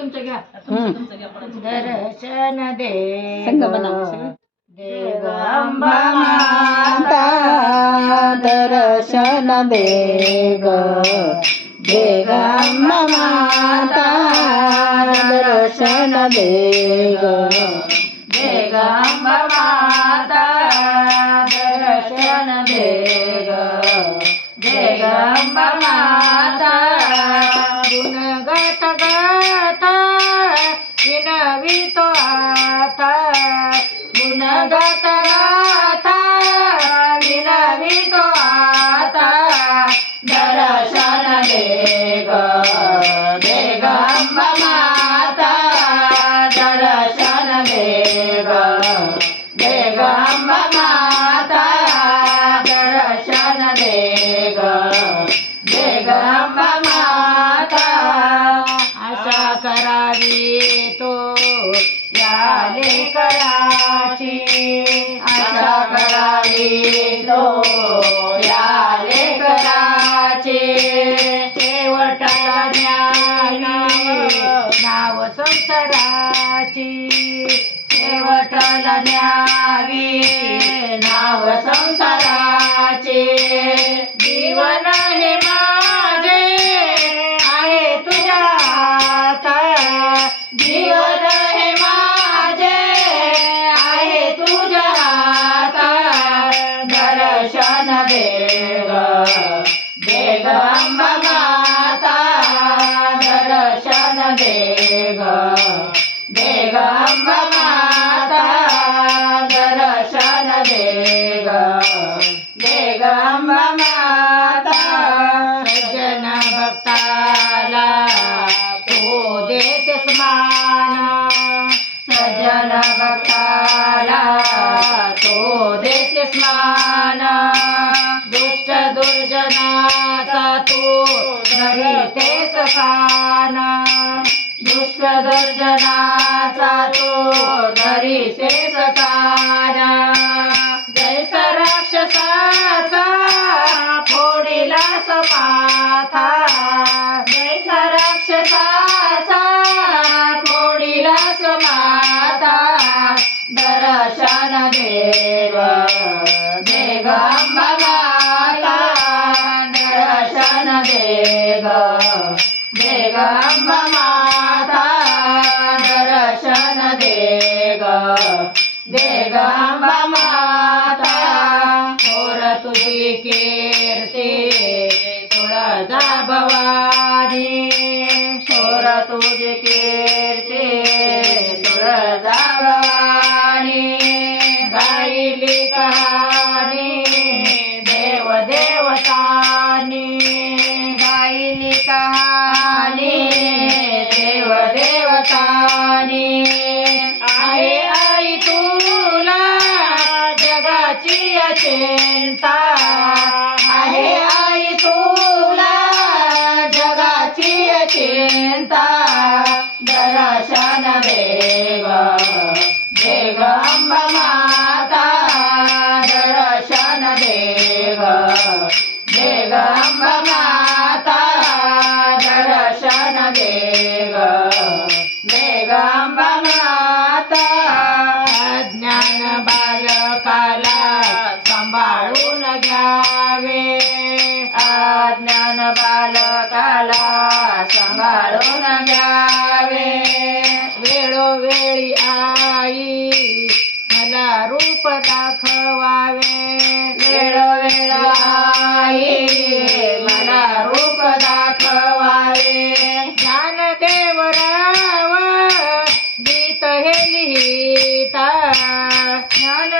तुमच्या घ्या. तुमचं घ्या पडायचं. दर्शन दे सगळं. अंबा माता दर्शन दे ग माता दर्शन दे ग माता गात विनवितो आता गुण गात विनवितो करावी तो याले लेकराची आशा करावी तो या लेकराची शेवटाला न्यावी नाव संसाराची. शेवटाला न्यावी नाव संसाराचे. जीवन दे ग माता दर्शन दे ग दे ग माता दर्शन दे ग दे माता सज्जन भक्ताला तो देते स्मान सज्जन भक्ताला तो देते स्मान जनाचा तो धरिते सखान. दुष्ट दर्जनाचा तो धरिते सखान. जैसा राक्षसा देव अंबा माता थोर तुझी कीर्ती तुळजा भवानी थोर तुझी कीर्ती तुळजा भवानी गायली कहाणी चिंता आहे आई तुला जगाची चिंता. दर्शन देव देव अंबा सांभाळून गावे वेळोवेळी आई मला रूप दाखवावे. वेळोवेळ आई मला रूप दाखवावे. ज्ञानदेवराव गीत हे लिहिता. ज्ञान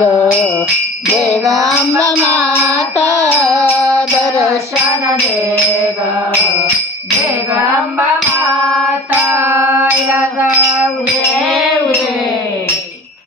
ग जय ग अंबा माता दर्शन दर्शन दे ग जय ग अंबा